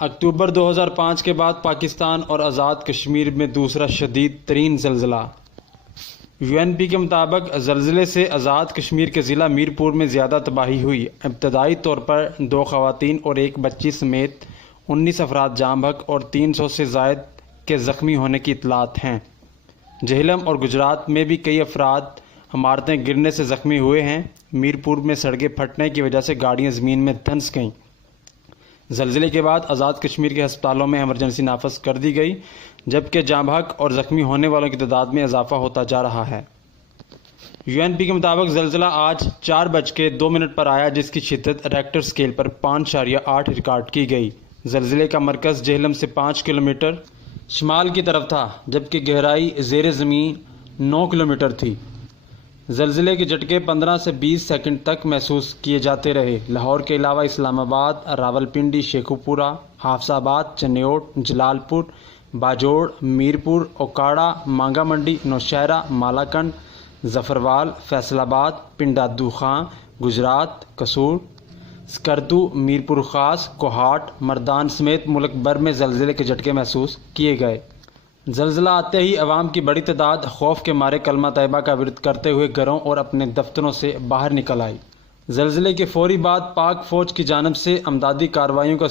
اکتوبر 2005 کے بعد پاکستان اور آزاد کشمیر میں دوسرا شدید ترین زلزلہ۔ UNP کے مطابق زلزلے سے آزاد کشمیر کے ضلع میرپور میں زیادہ تباہی ہوئی۔ ابتدائی طور پر 2 خواتین اور 1 بچی سمیت 19 افراد جاں بحق اور 300 سے زائد کے زخمی ہونے کی اطلاعات ہیں۔ جہلم اور گجرات میں بھی کئی افراد عمارتیں گرنے سے زخمی ہوئے ہیں۔ میرپور میں سڑکیں پھٹنے کی وجہ سے گاڑیاں زمین میں دھنس گئیں۔ زلزلے کے بعد آزاد کشمیر کے ہسپتالوں میں ایمرجنسی نافذ کر دی گئی، جبکہ جاں بحق اور زخمی ہونے والوں کی تعداد میں اضافہ ہوتا جا رہا ہے۔ UNP کے مطابق زلزلہ آج 4:02 پر آیا، جس کی شدت ریکٹر اسکیل پر 5.8 ریکارڈ کی گئی۔ زلزلے کا مرکز جہلم سے 5 کلومیٹر شمال کی طرف تھا، جبکہ گہرائی زیر زمین 9 کلومیٹر تھی۔ زلزلے کے جھٹکے 15 سے 20 سیکنڈ تک محسوس کیے جاتے رہے۔ لاہور کے علاوہ اسلام آباد، راولپنڈی، شیخوپورہ، حافظ آباد، چنیوٹ، جلال پور، باجوڑ، میرپور، اوکاڑہ، مانگا منڈی، نوشہرہ، مالاکنڈ، ظفروال، فیصل آباد، پنڈادو خان، گجرات، قصور، سکردو، میرپور خاص، کوہاٹ، مردان سمیت ملک بھر میں زلزلے کے جھٹکے محسوس کیے گئے۔ زلزلہ آتے ہی عوام کی بڑی تعداد خوف کے مارے کلمہ طیبہ کا ورد کرتے ہوئے گھروں اور اپنے دفتروں سے باہر نکل آئی۔ زلزلے کے فوری بعد پاک فوج کی جانب سے امدادی کارروائیوں کا